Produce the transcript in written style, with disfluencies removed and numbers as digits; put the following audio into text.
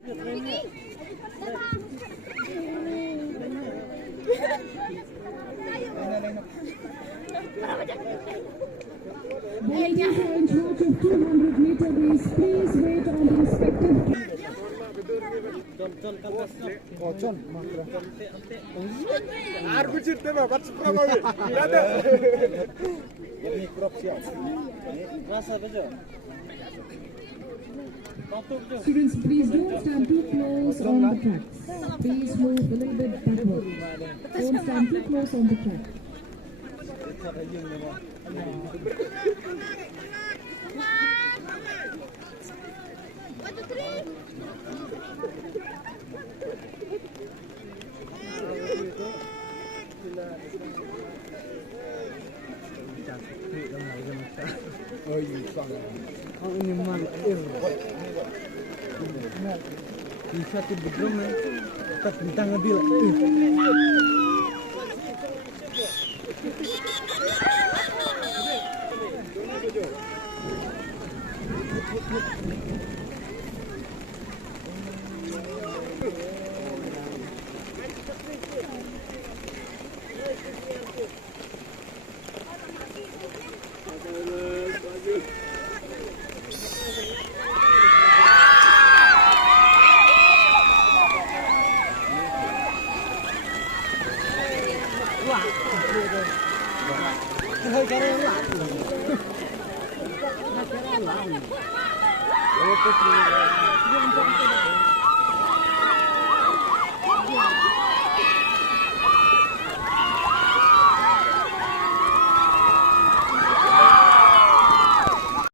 Ladies and charge of 200-meter race, please wait on the respective. Students, please don't stand too close on the tracks. Please move a little bit backward. Don't stand too close on the track. Oh ini mal bisa tuh bedrom ya tak bintang ngebil